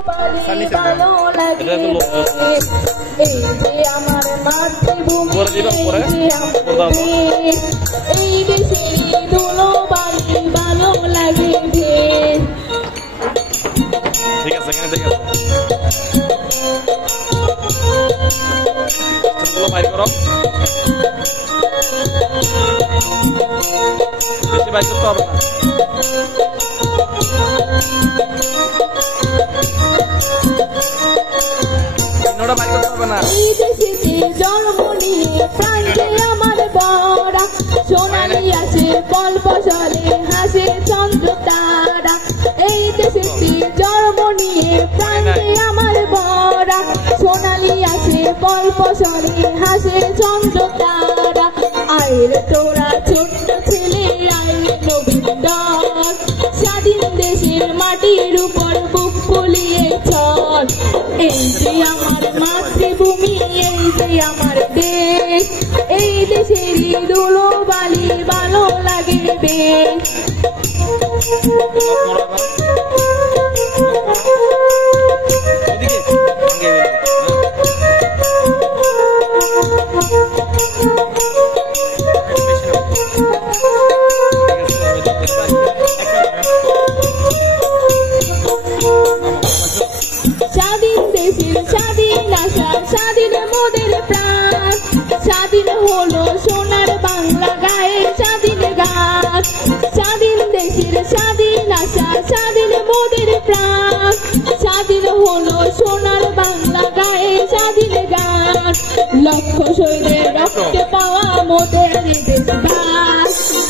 ভালো লাগে এই যে আমার মাতৃভূমি এই দেশে ধুলোবালি ভালো লাগে ঠিক আছে এখানে ঠিক আছে বাইর করো বেশি বাইর করতে হবে না এই দেশে জন্ম নিয়ে প্রাণ যে আমার বড়া সোনালি আছে ফল ফসলে হাসে চন্দ্র তারা এই দেশে জন্ম নিয়ে প্রাণ যে আমার বড়া সোনালি আছে ফল ফসলে হাসে চন্দ্র তারা আয়ের তোরা ছোট্ট ছেলে আয়ের নবীন দল স্বাধীন দেশের মাটির উপর বুক ফুলিয়ে চল এই যে আমার মাতৃভূমি এই যে আমার দেশ এই দেশেরই ধুলোবালি ভালো লাগে বেশ স্বাধীন দেশের স্বাধীন আশা স্বাধীন মোদের প্রাণ স্বাধীন হলো সোনার বাংলা গায়ে স্বাধীন গান স্বাধীন দেশের স্বাধীন আশা স্বাধীন মোদের প্রাণ স্বাধীন হলো সোনার বাংলা গায়ে স্বাধীন গান লক্ষ শহীদের রক্তে পাওয়া মোদের দেশ ভাগ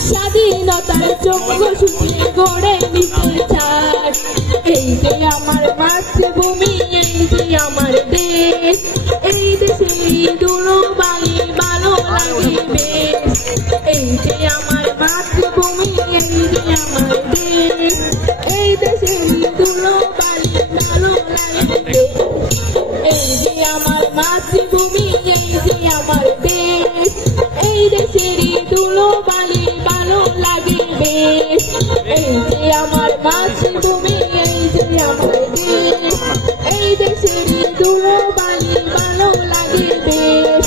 স্বাধীনতার যোগ্য সূচি গড়ে নিতে চায় এই যে আমার মাতৃভূমি এই যে আমার দেশ এই দেশে ধুলোবালি ভালো লাগে বেশ এই যে আমার মাতৃভূমি এই যে আমার দেশ এই দেশে ধুলোবালি ভালো লাগে বেশ এই যে আমার মাতৃভূমি এই যে আমার দেশ এই দেশেরই ধুলোবালি ভালো লাগে বেশ এই যে আমার মাতৃভূমি এই যে আমার দেশ এই দেশেরই ধুলোবালি ভালো লাগে বেশ